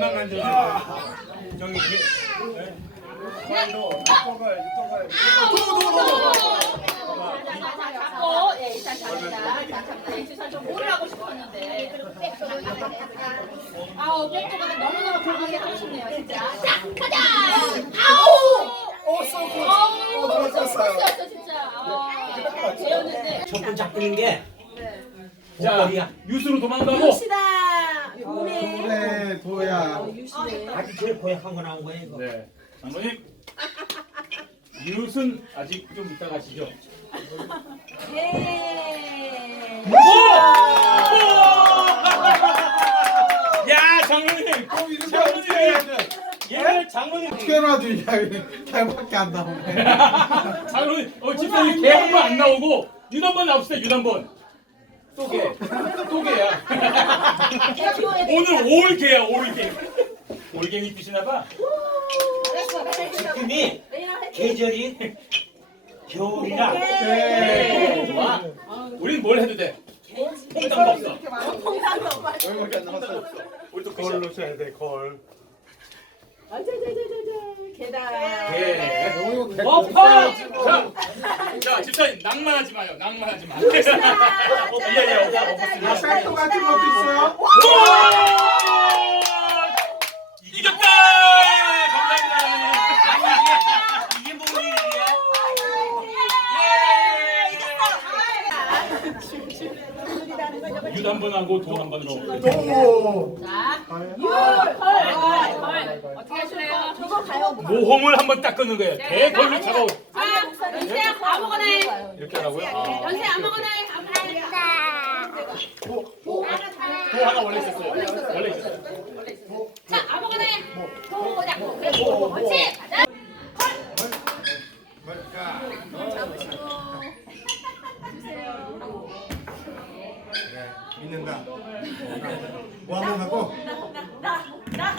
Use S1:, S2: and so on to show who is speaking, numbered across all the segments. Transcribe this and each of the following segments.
S1: 입만 만져. 저기.
S2: 잡고 예 일단 잡니다. 잡고 주사 좀 오르라고 싶었는데 그리고 백도를 아우 백도가 너무너무 불안하게 하고 싶네요 진짜. 자 가자. 아우.
S3: 어, 쏘고.
S2: 아우.
S3: 어, 넘어졌어요.
S2: 쏘였어, 진짜. 아, 재웠는데.
S4: 첫번 잡히는 게
S1: 자,
S4: 목걸이야.
S1: 유수로 도망가고.
S5: 시다 요네
S3: 그래, 도야.
S5: 유시네
S4: 아주 제일 고약한 거 나온 거예요 이거.
S1: 네. 장모님. 유순 아직 좀 이따 가시죠.
S5: 예
S1: 야, 장모님. 장모님. 얘 장모님.
S3: 튀어나와도 야, 개밖에 안 나오네.
S1: 장모님. 어, 집사님 개 한 번 안 나오고 윤 한 번 나옵시다. 윤 한 번. 또 개. 또 개야. 오늘 올 개야. 올 개. 올갱이 뛰시나 봐.
S4: 지금이 계절이 겨울이라
S3: 네.
S4: 좋아.
S1: 우린 뭘 해도 돼. 통장도 없어.
S3: 얼마밖에 안 남았어.
S1: 우리 또 끝이야.
S3: 걸로 쳐야 돼, 걸.
S5: 계단
S1: 개.
S3: 너무
S1: 어파! 집사님 낭만하지 마요. 낭만하지 마. 예, 예,
S3: 아, 같은 것도 있어요?
S1: 이겼다! 감사합니다.
S4: 이게 뭔 일이야?
S1: 윷 한 번 하고 돈 한 번으로.
S3: 오.
S2: 어떻게 하실래요?
S5: 저거 가요
S1: 모험을 한 번 딱 끊는 거예요. 대걸로 잡아.
S2: 자, 연세 아무거나 해.
S1: 이렇게 하라고요? 아.
S2: 연세 아무거나 해. 아무거나 해.
S1: 도 하나 원래 있었어요. 원래 있었어요.
S2: 자, 아무거나 해. 도 잡고. 그래, 도. 그렇지. 가자.
S3: 믿는다. 뭐 한번 하고.
S5: 나나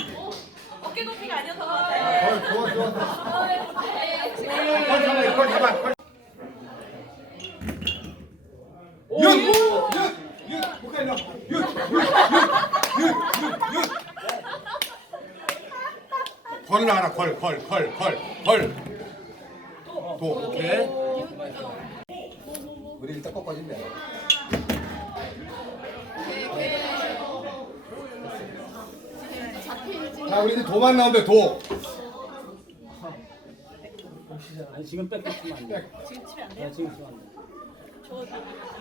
S5: 어깨 높이가 아니어서
S3: 걸, 좋아, 좋아. 걸 잡아, 걸 잡아. 걸. 윷! 윷! 윷! 뭐가 있나? 윷! 윷! 윷! 윷! 윷! 걸 나와라, 걸, 걸, 걸, 걸, 걸. 도, 오케이. 우리 일단 꺾어진대. 자, 우리 이제 도만 나온대, 도.
S4: 아니 지금 뺏고 치면 안 돼. 지금 치면 안 돼. 지금 치면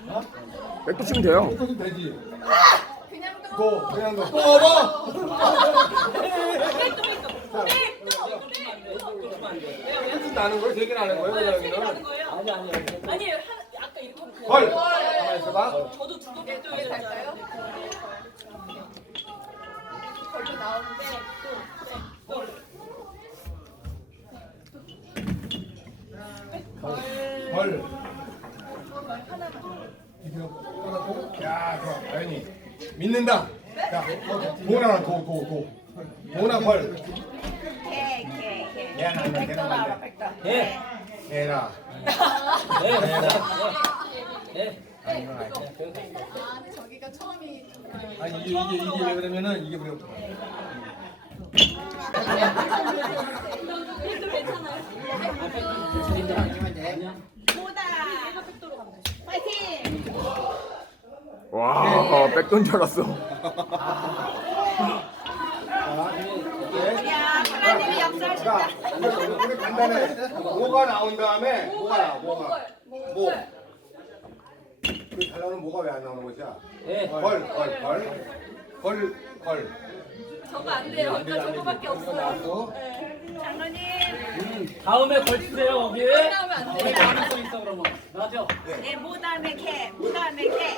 S4: 안 돼.
S6: 백도 치면 돼요.
S3: 꺾어주면 되지. 도, 그냥 도. 뽑 아! 자, 나는 거예요? 되게 나는 거예요? 그냥 여기는?
S4: 아니 아니 아니.
S5: 한- 아까 그냥
S3: 걸! 가만히 있어봐.
S5: 저도 두고 개도 할까요?
S2: 걸로 나오는데 또
S3: 걸. 이거 하나 도? 야, 좋아. 아연이. 믿는다. 자, 도나 도, 도, 도. 도나 걸. 안 돼.
S5: 백다
S4: 네. 네. 네. 네.
S3: 아니, 이건 아니야.
S2: 아, 근데 저기가 처음이
S3: 아니, 이게, 이게, 이게 왜 그러면은, 이게 왜
S2: 파이팅!
S6: 와, 어, 백도인 줄 알았어.
S5: 야 하나님이
S3: 자, 우리 간단해. 뭐가 나온 다음에, 뭐가 나와, 뭐가. 뭐. 그잘 나오는 뭐가 왜 안 나오는 거지?
S4: 네.
S3: 걸, 걸, 걸. 걸, 걸.
S5: 저거 안 돼요 저 저거밖에 없어요
S3: 나왔고.
S5: 장로님
S4: 음, 다음에 걸치세요 거기.
S5: 나오면 안 돼.
S4: 거기 가능성 있어 그러면. 맞아.
S5: 네, 모다음에 개, 모다음에 개.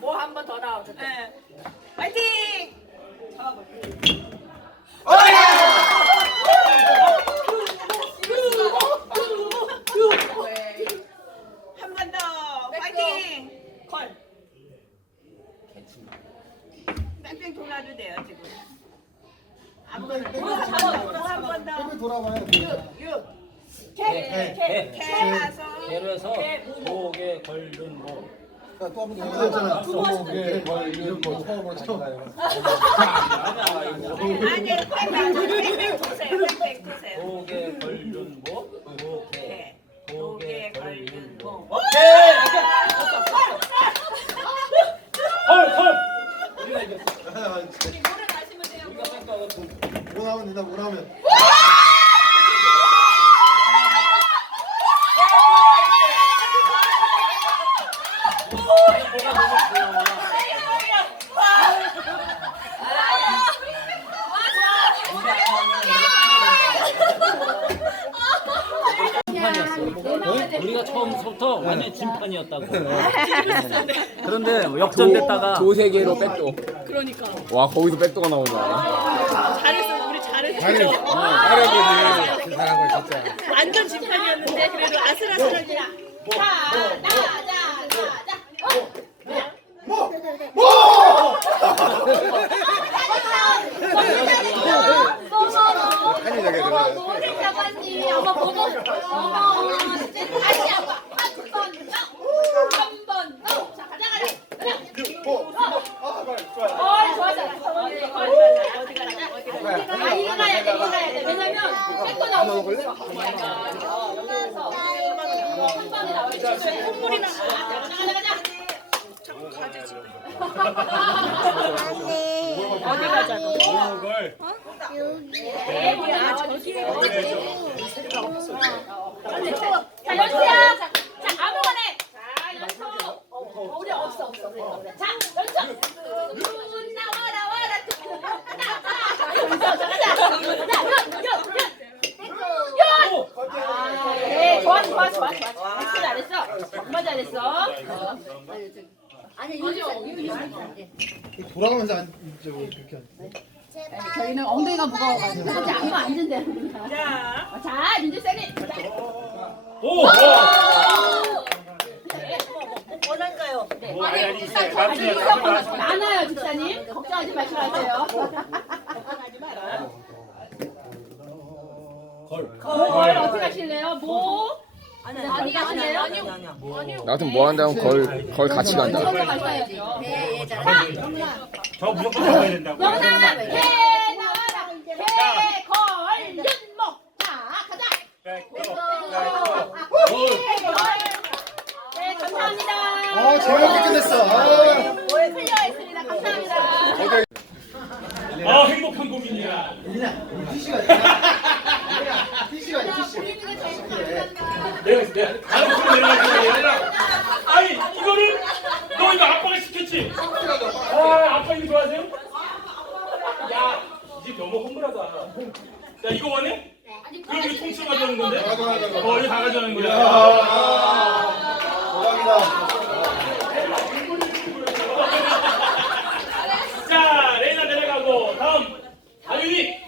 S5: 뭐 한 번 더 나오죠. 네. 파이팅! 한 번 더. 파이팅! 걸. 뺑뺑 돌아도 돼요 지금. 아무거나.
S3: 돌아봐요.
S5: 개, 개 나서
S4: 예로 해서 목에 걸린 뭐
S3: 또한번 그거잖아. 목에 걸린 거 처음으로 다시 가요.
S5: 아니 백 나서 백백 두세요 백백 두세요
S4: 목에 걸린 뭐 목에
S5: 개 목에 걸린 뭐
S4: 오케이 헐 헐 우리가 이겼어
S2: 마시면 돼요.
S4: 우리가 뺑까고
S3: 뭐 나오면 된다. 뭐 나오면.
S4: 우리가 처음부터 완전 진판이었다고. 그런데 역전됐다가
S6: 조세계로 백도. 그러니까. 와 거기서 백도가 나오냐.
S5: 잘했어 우리 잘했어
S3: 아니, 할아버지 대단한 거 진짜.
S5: 완전 진판이었는데 그래도 아슬아슬하게.
S2: 자, 나, 자, 자, 자. 어?
S3: 한이 저게
S2: 어머, 노래 잡았니? 어머, 어머, 어머, 다시 한 번, 한 번 더, 한 번 더. 자, 가자, 가자, 가자. 어, 좋았어. 어디 가, 어디 가, 어디 가. 아, 이거 가야 돼, 이거 가야 돼. 왜냐면 백도 나올 수 있어. 어, 여기서 한 번에 나올 수 있어. 콧물이 나. 가자, 가자, 가자.
S5: 어디 가자고
S3: 그걸
S2: 네, 먼저 나와주시고. 자, 연수야. 자, 자, 아무거나. 해. 자, 연수. 어, 어, 우리 없어, 없어. 그래, 그래. 자, 연수. 눈 나와라, 와라, 뚜꾸. 연수, 자, 가자. 자, 연, 연, 연. 연. 아, 네, 좋아, 좋아, 좋아, 좋아. 잘했어, 잘했어. 정말 잘했어. 어. 아니, 유지, 유지.
S3: 돌아가면서 안 저거 그렇게 안.
S2: 저희는 엉덩이가 무거워가지고. 그렇지 아무 앉은 대로
S5: 자.
S2: 자 민주 쌤이. 자.
S1: 오! 오!
S5: 원할까요?
S2: 네.
S1: 뭐, 아니, 아니, 이제
S2: 이거 많아요 집사님. 걱정하지 마시라세요. 걸 어떻게 하실래요? 뭐 어디 가실래요
S6: 나 같은 뭐 한다면 걸, 걸 같이 간다.
S2: 먼저 가셔야죠
S1: 저 무조건 잡아야 된다고.
S2: 영상 개 나와라. 개걸 윤목 자 가자. 네 감사합니다.
S3: 어 재밌게 끝냈어. 아.
S2: 클리어했습니다. 감사합니다.
S1: 아, 행복한 고민이야.
S3: 티시가 있다. 티시가 있다. 티시.
S1: 내가 내가 다른 소리 내려가지고 아니 이거를 너 이거 아빠가 시켰지? 아 아빠 이거 좋아하세요? 야이 집 너무 허물하다 야 이거 원해? 그럼 이거 통째로 가져오는 건데? 어 이거 다 가져오는 거야
S3: 대박이다.
S1: 자 레이나 내려가고 다음 아윤이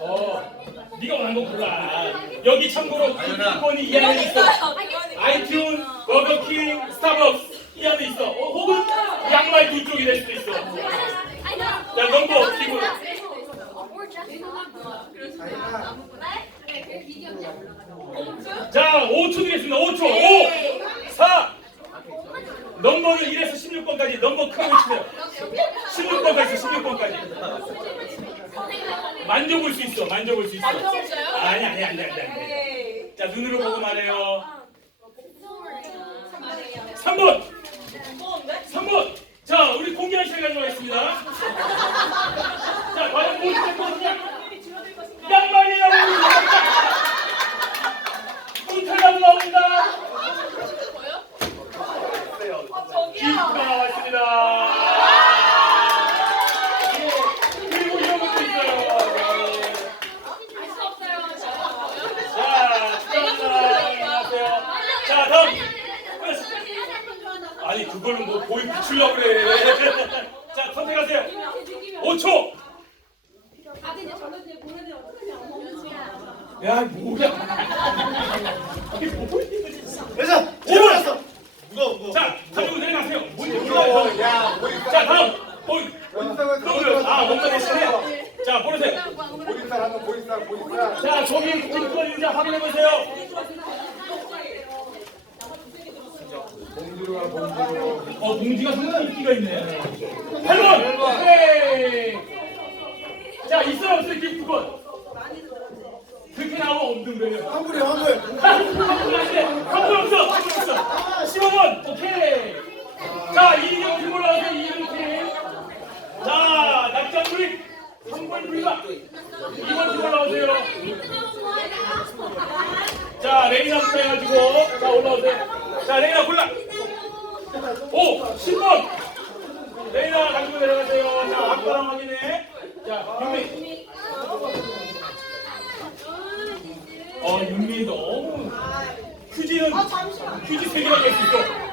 S1: 어 네가 원한 거 골라 여기 참고로 쿠폰이 이 안에 있어 아이튠, 버거킹, 스타벅스 이 안에 있어. 어, 혹은 양말 두 쪽이 될 수도 있어. 야, 넘버 기분. 자, 5초 드리겠습니다. 5초. 5, 4. 넘버는 1에서 16번까지 넘버 크게 외치세요. 16번까지 있어, 16번까지. 만져볼 수 있어, 만져볼 수 있어. 아니, 아니, 아니, 아니, 아니. 자, 눈으로 보고 말해요. 3번! 3번! 자, 우리 공개할 시간 가져가겠습니다. 자, 과연 무엇이 될 것이냐? 양말이 나옵니다! 문틀나무 나옵니다! 기프가 나왔습니다! 그리고 이런 것도 있어요. 자, 축하합니다. 안녕하세요. 자, 다음. 아니 그걸로 뭐 붙이려고 그래. 자 선택하세요. 5초. 야 뭐야? 아니 뭐 거지?
S3: 그래서
S1: 5번.
S3: 무거워 무거워.
S1: 자 가지고 내려가세요. 뭔지
S3: 무거워.
S1: 몰라요.
S3: 야,
S1: 뭐자 다음. 보이.
S3: 원상을
S1: 그러면 아 뭔가 대신에 자 자, 보내세요.
S3: 보리쌀 한번 보리쌀 보리쌀.
S1: 자, 저기 김건 인자 확인해 보세요.
S3: 있어 없어 기쁜 건 그렇게 나와 없는 거예요. 환불이 환불. 환불 안 돼.
S1: 환불 없어. 환불 없어. 15번 오케이. 자 이리경 들고 올라가서 이리경 오케이. 자 낙장 불입. 3번 불입아. 2번 들고 올라오세요. 자 레이나 부터 해가지고 자 올라오세요. 자 레이나 골라. 오 10번. 레이나 당구 내려가세요. 자 앞바람 확인해. 윤미. 어, 윤미 너무. 어, 휴지는, 아,
S5: 잠시만.
S1: 휴지 세 개만 갈수 있어.